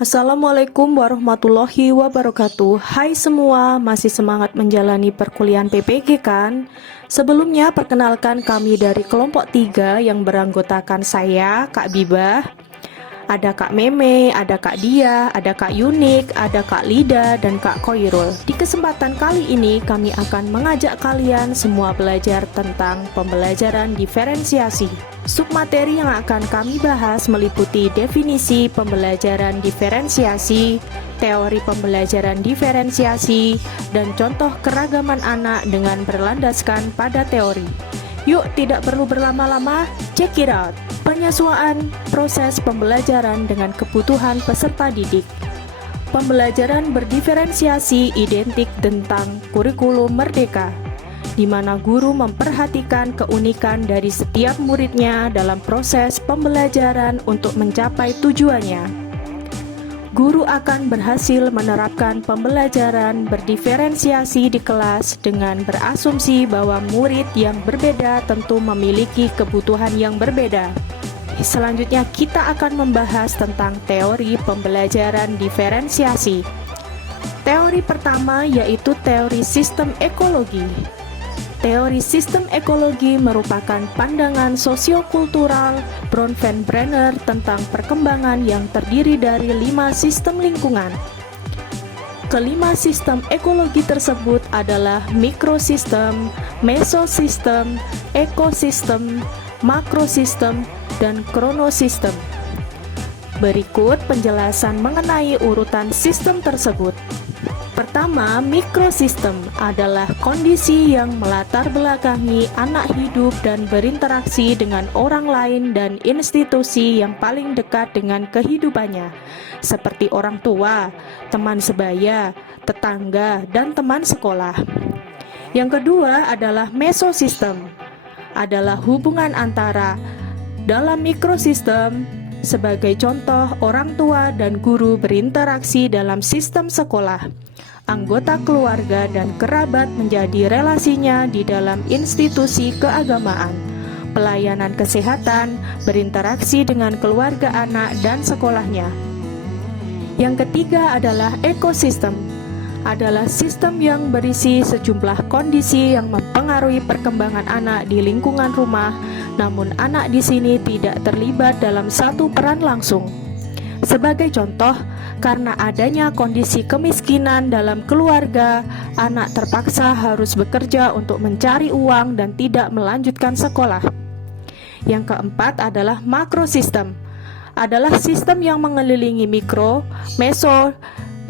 Assalamualaikum warahmatullahi wabarakatuh. Hai semua, masih semangat menjalani perkuliahan PPG kan? Sebelumnya perkenalkan kami dari kelompok 3 yang beranggotakan saya, Kak Bibah, ada Kak Meme, ada Kak Dia, ada Kak Yunik, ada Kak Lida, dan Kak Koirul. Di kesempatan kali ini kami akan mengajak kalian semua belajar tentang pembelajaran diferensiasi. Submateri yang akan kami bahas meliputi definisi pembelajaran diferensiasi, teori pembelajaran diferensiasi, dan contoh keragaman anak dengan berlandaskan pada teori. Yuk, tidak perlu berlama-lama, check it out. Penyesuaian proses pembelajaran dengan kebutuhan peserta didik. Pembelajaran berdiferensiasi identik tentang kurikulum merdeka, di mana guru memperhatikan keunikan dari setiap muridnya dalam proses pembelajaran untuk mencapai tujuannya. Guru akan berhasil menerapkan pembelajaran berdiferensiasi di kelas dengan berasumsi bahwa murid yang berbeda tentu memiliki kebutuhan yang berbeda. Selanjutnya kita akan membahas tentang teori pembelajaran diferensiasi. Teori pertama yaitu teori sistem ekologi. Teori sistem ekologi merupakan pandangan sosiokultural Bronfenbrenner tentang perkembangan yang terdiri dari 5 sistem lingkungan. Kelima sistem ekologi tersebut adalah mikrosistem, mesosistem, ekosistem, makrosistem, dan kronosistem. Berikut penjelasan mengenai urutan sistem tersebut. Pertama, mikrosistem adalah kondisi yang melatar belakangi anak hidup dan berinteraksi dengan orang lain dan institusi yang paling dekat dengan kehidupannya, seperti orang tua, teman sebaya, tetangga, dan teman sekolah. Yang kedua adalah mesosistem, adalah hubungan antara dalam mikrosistem. Sebagai contoh, orang tua dan guru berinteraksi dalam sistem sekolah. Anggota keluarga dan kerabat menjadi relasinya di dalam institusi keagamaan. Pelayanan kesehatan berinteraksi dengan keluarga anak dan sekolahnya. Yang ketiga adalah ekosistem, adalah sistem yang berisi sejumlah kondisi yang mempengaruhi perkembangan anak di lingkungan rumah, namun anak di sini tidak terlibat dalam satu peran langsung. Sebagai contoh, karena adanya kondisi kemiskinan dalam keluarga, anak terpaksa harus bekerja untuk mencari uang dan tidak melanjutkan sekolah. Yang keempat adalah makrosistem, adalah sistem yang mengelilingi mikro, meso,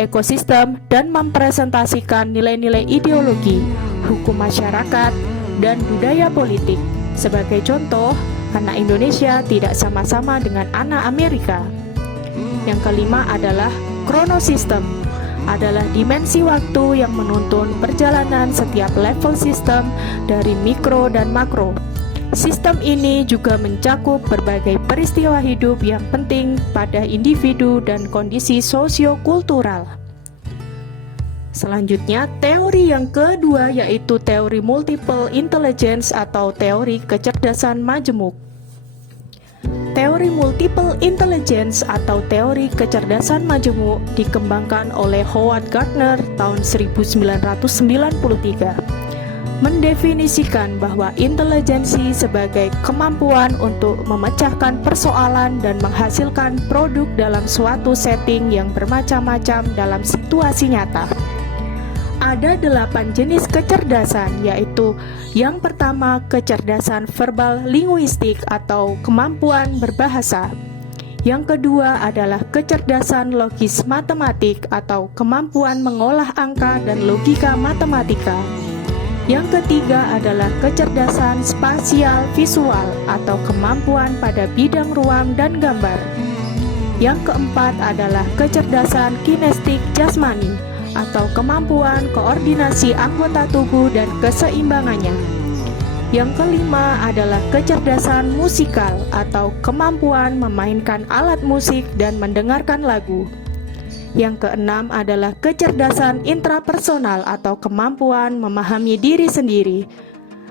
ekosistem dan mempresentasikan nilai-nilai ideologi, hukum masyarakat, dan budaya politik. Sebagai contoh, anak Indonesia tidak sama-sama dengan anak Amerika. Yang kelima adalah kronosistem, adalah dimensi waktu yang menuntun perjalanan setiap level sistem dari mikro dan makro. Sistem ini juga mencakup berbagai peristiwa hidup yang penting pada individu dan kondisi sosiokultural. Selanjutnya, teori yang kedua yaitu teori multiple intelligence atau teori kecerdasan majemuk. Teori multiple intelligence atau teori kecerdasan majemuk dikembangkan oleh Howard Gardner tahun 1993. Mendefinisikan bahwa intelijensi sebagai kemampuan untuk memecahkan persoalan dan menghasilkan produk dalam suatu setting yang bermacam-macam dalam situasi nyata. Ada 8 jenis kecerdasan, yaitu yang pertama kecerdasan verbal linguistik atau kemampuan berbahasa. Yang kedua adalah kecerdasan logis matematik atau kemampuan mengolah angka dan logika matematika. Yang ketiga adalah kecerdasan spasial visual atau kemampuan pada bidang ruang dan gambar. Yang keempat adalah kecerdasan kinestik jasmani atau kemampuan koordinasi anggota tubuh dan keseimbangannya. Yang kelima adalah kecerdasan musikal atau kemampuan memainkan alat musik dan mendengarkan lagu. Yang keenam adalah kecerdasan intrapersonal atau kemampuan memahami diri sendiri.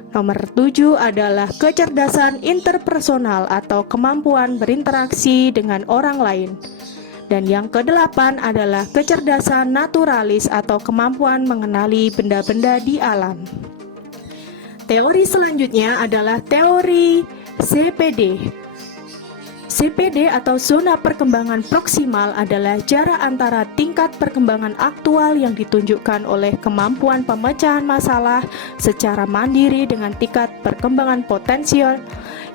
Nomor 7 adalah kecerdasan interpersonal atau kemampuan berinteraksi dengan orang lain. Dan yang kedelapan adalah kecerdasan naturalis atau kemampuan mengenali benda-benda di alam. Teori selanjutnya adalah teori ZPD. ZPD atau zona perkembangan proksimal adalah jarak antara tingkat perkembangan aktual yang ditunjukkan oleh kemampuan pemecahan masalah secara mandiri dengan tingkat perkembangan potensial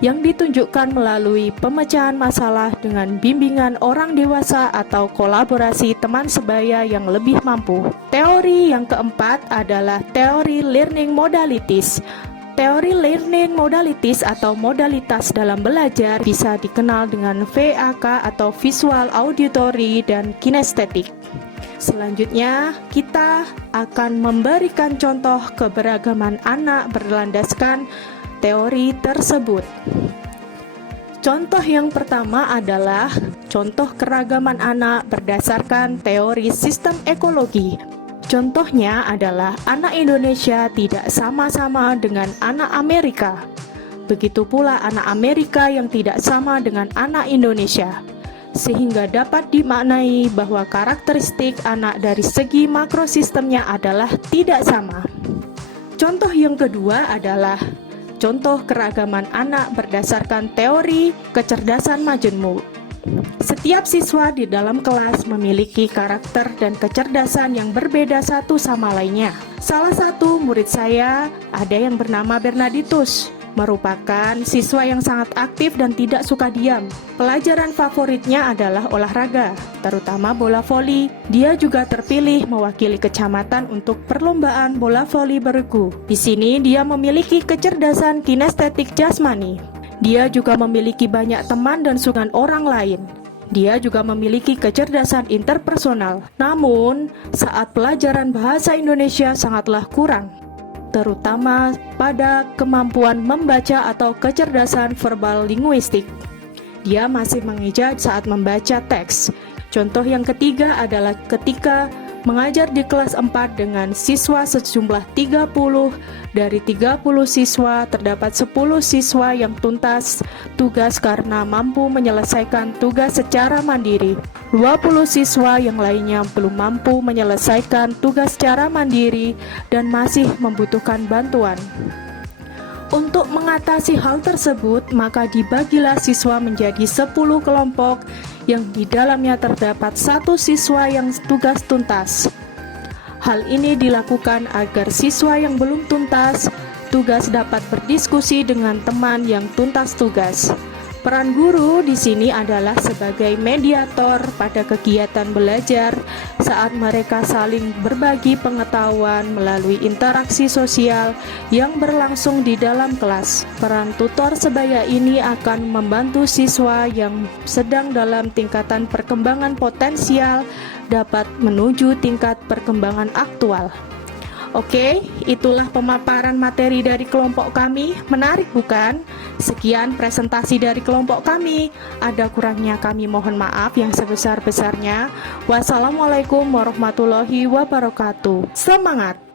yang ditunjukkan melalui pemecahan masalah dengan bimbingan orang dewasa atau kolaborasi teman sebaya yang lebih mampu. Teori yang keempat adalah teori learning modalities. Teori learning modalities atau modalitas dalam belajar bisa dikenal dengan VAK atau visual, auditory, dan kinestetik. Selanjutnya, kita akan memberikan contoh keberagaman anak berlandaskan teori tersebut. Contoh yang pertama adalah contoh keragaman anak berdasarkan teori sistem ekologi. Contohnya adalah anak Indonesia tidak sama-sama dengan anak Amerika. Begitu pula anak Amerika yang tidak sama dengan anak Indonesia. Sehingga dapat dimaknai bahwa karakteristik anak dari segi makrosistemnya adalah tidak sama. Contoh yang kedua adalah contoh keragaman anak berdasarkan teori kecerdasan majemuk. Setiap siswa di dalam kelas memiliki karakter dan kecerdasan yang berbeda satu sama lainnya. Salah satu murid saya ada yang bernama Bernaditus, merupakan siswa yang sangat aktif dan tidak suka diam. Pelajaran favoritnya adalah olahraga, terutama bola voli. Dia juga terpilih mewakili kecamatan untuk perlombaan bola voli bergu. Di sini dia memiliki kecerdasan kinestetik jasmani. Dia juga memiliki banyak teman dan sukan orang lain. Dia juga memiliki kecerdasan interpersonal. Namun, saat pelajaran bahasa Indonesia sangatlah kurang, terutama pada kemampuan membaca atau kecerdasan verbal linguistik. Dia masih mengeja saat membaca teks. Contoh yang ketiga adalah ketika mengajar di kelas 4 dengan siswa sejumlah 30. Dari 30 siswa, terdapat 10 siswa yang tuntas tugas karena mampu menyelesaikan tugas secara mandiri. 20 siswa yang lainnya belum mampu menyelesaikan tugas secara mandiri dan masih membutuhkan bantuan. Untuk mengatasi hal tersebut, maka dibagilah siswa menjadi 10 kelompok yang di dalamnya terdapat satu siswa yang tugas tuntas. Hal ini dilakukan agar siswa yang belum tuntas tugas dapat berdiskusi dengan teman yang tuntas tugas. Peran guru di sini adalah sebagai mediator pada kegiatan belajar saat mereka saling berbagi pengetahuan melalui interaksi sosial yang berlangsung di dalam kelas. Peran tutor sebaya ini akan membantu siswa yang sedang dalam tingkatan perkembangan potensial dapat menuju tingkat perkembangan aktual. Oke, itulah pemaparan materi dari kelompok kami. Menarik bukan? Sekian presentasi dari kelompok kami. Ada kurangnya kami mohon maaf yang sebesar-besarnya. Wassalamualaikum warahmatullahi wabarakatuh. Semangat!